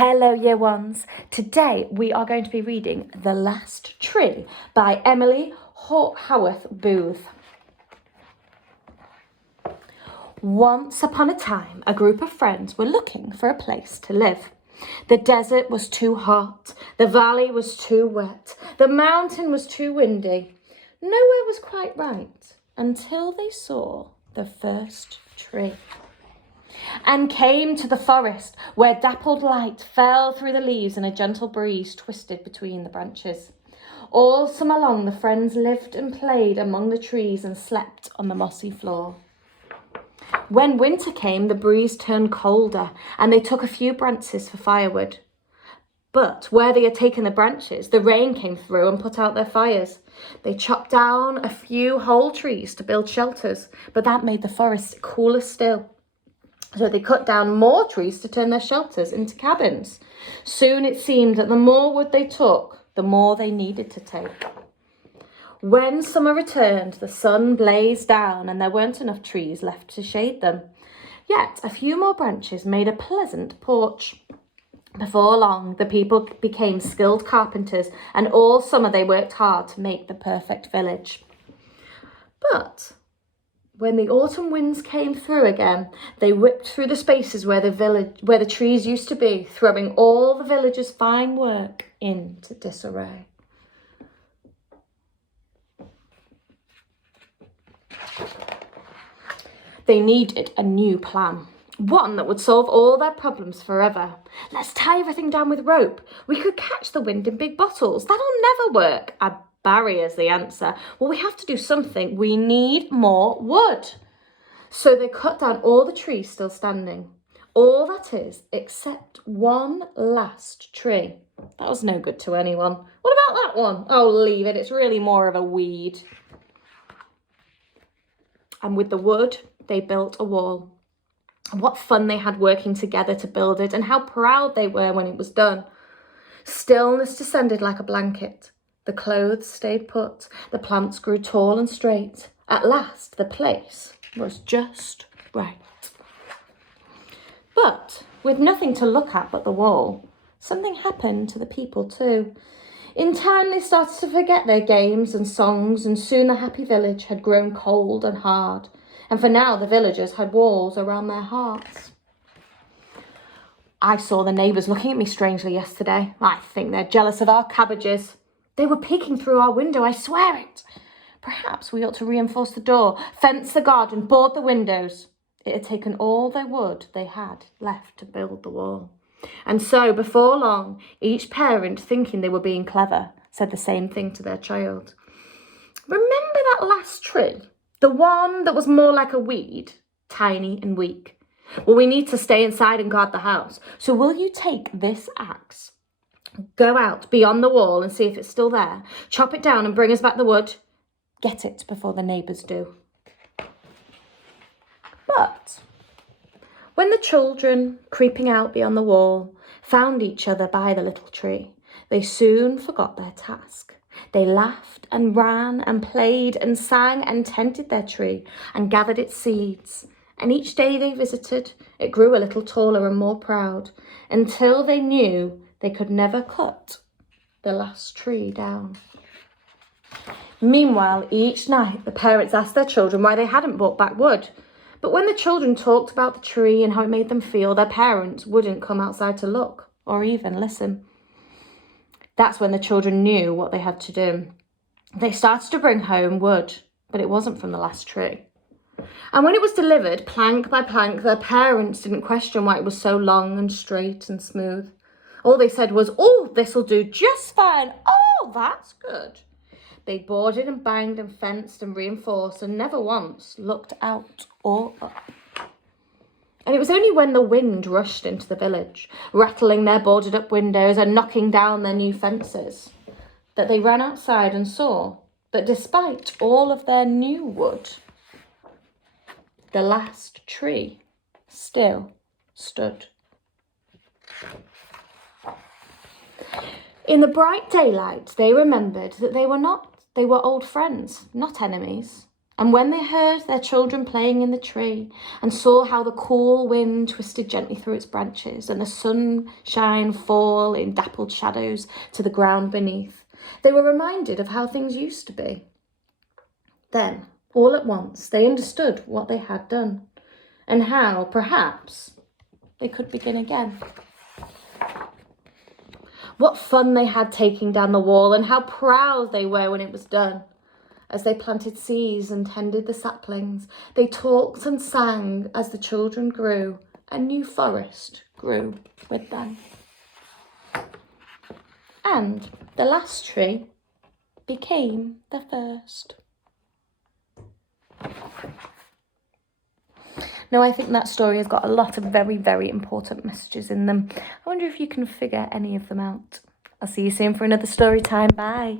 Hello Year Ones. Today we are going to be reading The Last Tree by Emily Haworth-Booth. Once upon a time, a group of friends were looking for a place to live. The desert was too hot, the valley was too wet, the mountain was too windy. Nowhere was quite right until they saw the first tree. And came to the forest where dappled light fell through the leaves and a gentle breeze twisted between the branches. All summer long the friends lived and played among the trees and slept on the mossy floor. When winter came, the breeze turned colder and they took a few branches for firewood. But where they had taken the branches, the rain came through and put out their fires. They chopped down a few whole trees to build shelters, but that made the forest cooler still. So they cut down more trees to turn their shelters into cabins. Soon it seemed that the more wood they took, the more they needed to take. When summer returned, the sun blazed down and there weren't enough trees left to shade them. Yet a few more branches made a pleasant porch. Before long, the people became skilled carpenters, and all summer they worked hard to make the perfect village. But when the autumn winds came through again, they whipped through the spaces where the trees used to be, throwing all the villagers' fine work into disarray. They needed a new plan, one that would solve all their problems forever. Let's tie everything down with rope. We could catch the wind in big bottles. That'll never work. Barrier's the answer. Well, we have to do something. We need more wood. So they cut down all the trees still standing. All that is, except one last tree. That was no good to anyone. What about that one? Oh, leave it. It's really more of a weed. And with the wood, they built a wall. What fun they had working together to build it, and how proud they were when it was done. Stillness descended like a blanket. The clothes stayed put, the plants grew tall and straight. At last, the place was just right. But with nothing to look at but the wall, something happened to the people too. In time, they started to forget their games and songs, and soon the happy village had grown cold and hard. And for now, the villagers had walls around their hearts. I saw the neighbours looking at me strangely yesterday. I think they're jealous of our cabbages. They were peeking through our window, I swear it. Perhaps we ought to reinforce the door, fence the garden, board the windows. It had taken all the wood they had left to build the wall. And so, before long, each parent, thinking they were being clever, said the same thing to their child. Remember that last tree? The one that was more like a weed, tiny and weak? Well, we need to stay inside and guard the house. So will you take this axe? Go out beyond the wall and see if it's still there. Chop it down and bring us back the wood. Get it before the neighbours do. But when the children, creeping out beyond the wall, found each other by the little tree, they soon forgot their task. They laughed and ran and played and sang and tended their tree and gathered its seeds. And each day they visited, it grew a little taller and more proud, until they knew they could never cut the last tree down. Meanwhile, each night the parents asked their children why they hadn't brought back wood. But when the children talked about the tree and how it made them feel, their parents wouldn't come outside to look or even listen. That's when the children knew what they had to do. They started to bring home wood, but it wasn't from the last tree. And when it was delivered, plank by plank, their parents didn't question why it was so long and straight and smooth. All they said was, "Oh, this'll do just fine. Oh, that's good." They boarded and banged and fenced and reinforced and never once looked out or up. And it was only when the wind rushed into the village, rattling their boarded up windows and knocking down their new fences, that they ran outside and saw that despite all of their new wood, the last tree still stood. In the bright daylight, they remembered that they were old friends, not enemies. And when they heard their children playing in the tree and saw how the cool wind twisted gently through its branches and the sunshine fall in dappled shadows to the ground beneath, they were reminded of how things used to be. Then, all at once, they understood what they had done and how, perhaps, they could begin again. What fun they had taking down the wall, and how proud they were when it was done. As they planted seeds and tended the saplings, they talked and sang as the children grew. A new forest grew with them. And the last tree became the first. Now, I think that story has got a lot of very, very important messages in them. I wonder if you can figure any of them out. I'll see you soon for another story time. Bye.